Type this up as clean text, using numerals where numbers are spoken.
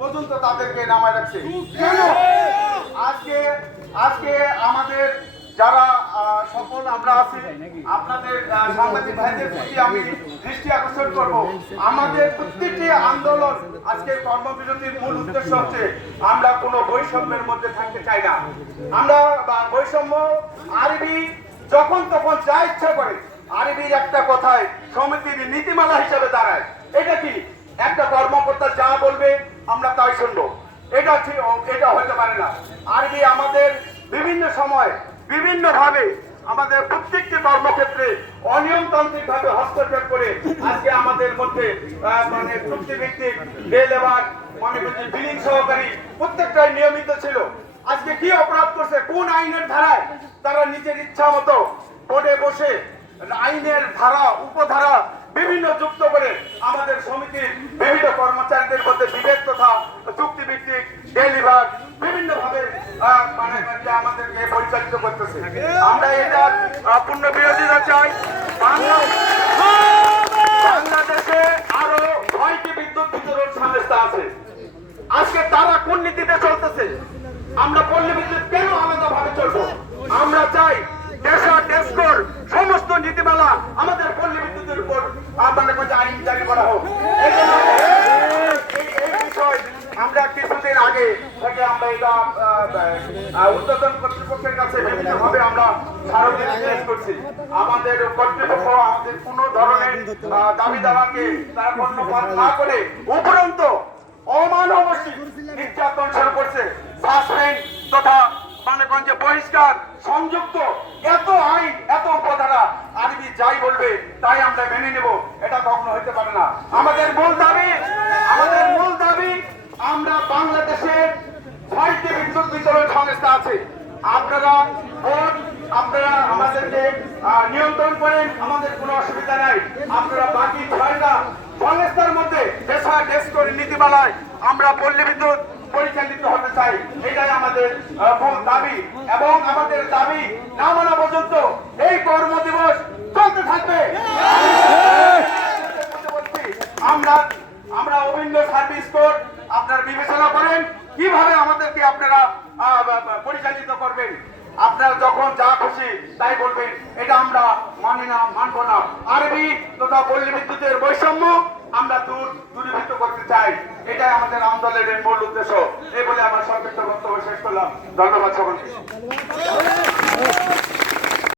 পর্যন্ত তাদেরকে নামায় রাখছে। কেন? আজকে আজকে আমাদের যারা সকল আমরা আছি, আপনাদের সাংবাদিক ভাইদের প্রতি আমি দৃষ্টি আকর্ষণ করব। আমাদের প্রত্যেকটি আন্দোলন আজকের কর্মবিরতির মূল উদ্দেশ্য হচ্ছে আমরা কোনো বৈষম্যের মধ্যে থাকতে চাই না। আমরা বৈষম্য আরবি যখন তখন যা ইচ্ছা করে, আরবির একটা কথায় সমিতির নীতিমালা হিসেবে দাঁড়ায়। এটা কি একটা কর্মকর্তা যা বলবে আমরা তাই শুনবো, এটা ঠিক, এটা হতে পারে না। আরবি আমাদের বিভিন্ন সময় বিভিন্ন ভাবে আমাদের প্রত্যেকটি কর্মক্ষেত্রে অনিয়মতান্ত্রিক ভাবে হস্তক্ষেপ করে আজকে আমাদের মধ্যে মানে চুক্তিভিত্তিক ডে লেবার, মনে করছি বিলিং সহকারী প্রত্যেকটাই নিয়মিত ছিল। আজকে কি অপরাধ করছে, কোন আইনের ধারায় তারা নিজের ইচ্ছা মতো বোর্ডে বসে আইনের ধারা উপধারা বিভিন্ন যুক্ত করে আমাদের সমিতির বিভিন্ন কর্মচারীদের মধ্যে বিভেদ তথা চুক্তিভিত্তিক ডেলিভার বিভিন্ন ভাবে মানে আমাদেরকে পরিচালিত করতেছে। আমরা এটার পূর্ণ বিরোধিতা চাই। বাংলাদেশে আরো 6টি বিদ্যুৎ বিতরণ সংস্থা আছে। আজকে তারা কোন নীতিতে চলতেছে? আমরা পল্লী বিদ্যুৎ কেন আলাদা ভাবে চলবো? আমরা চাই ডেসকোর সমস্ত নীতিমালা আমাদের পল্লী বিদ্যুতের উপর আইন জারি করা হোক। এই বিষয় আমরা কিছুদিন আগে থেকে আমরা এটা উদ্বোধন কর্তৃপক্ষের কাছে বিভিন্নভাবে আমরা স্মারকলিপি নির্দেশ করছি। আমাদের কর্তৃপক্ষ আমাদের কোন ধরনের দাবি দাওয়াকে তারা কর্ণপাত না করে উপরন্ত অমানবিক নির্যাতন শুরু করছে। সাসপেন্ড তথা মানেগঞ্জে বহিষ্কার সংযুক্ত এত আইন এত উপধারা, আরবি যাই বলবে তাই আমরা মেনে নেব, এটা কখনো হতে পারে না। আমাদের মূল দাবি আমরা বাংলাদেশের 6টি বিদ্যুৎ বিতরণ সংস্থা আছে। আপনারা আমাদেরকে নিয়ন্ত্রণ করেন, আমাদের কোনো অসুবিধা নাই। আপনারা বাকি 6টা সংস্থার মধ্যে ডেসকোর নীতিমালায় আমরা পল্লী বিদ্যুৎ পরিচালিত হতে চাই, এটাই আমাদের মূল দাবি। এবং আমাদের দাবি না মানা পর্যন্ত এই কর্মদিবস চলতে থাকবে। আমরা অভিন্ন সার্ভিস কোড আপনারা বিবেচনা করেন কিভাবে আমাদেরকে আপনারা পরিচালিত করবেন। আপনারা যখন যা খুশি তাই বলবেন, এটা আমরা মানি না, মানব না। আরবি তথা পল্লী বিদ্যুতের বৈষম্য আমরা দূরীভূত করতে চাই, এটাই আমাদের আন্দোলনের মূল উদ্দেশ্য। এই বলে আমার সংক্ষিপ্ত বক্তব্য শেষ করলাম। ধন্যবাদ সকলকে।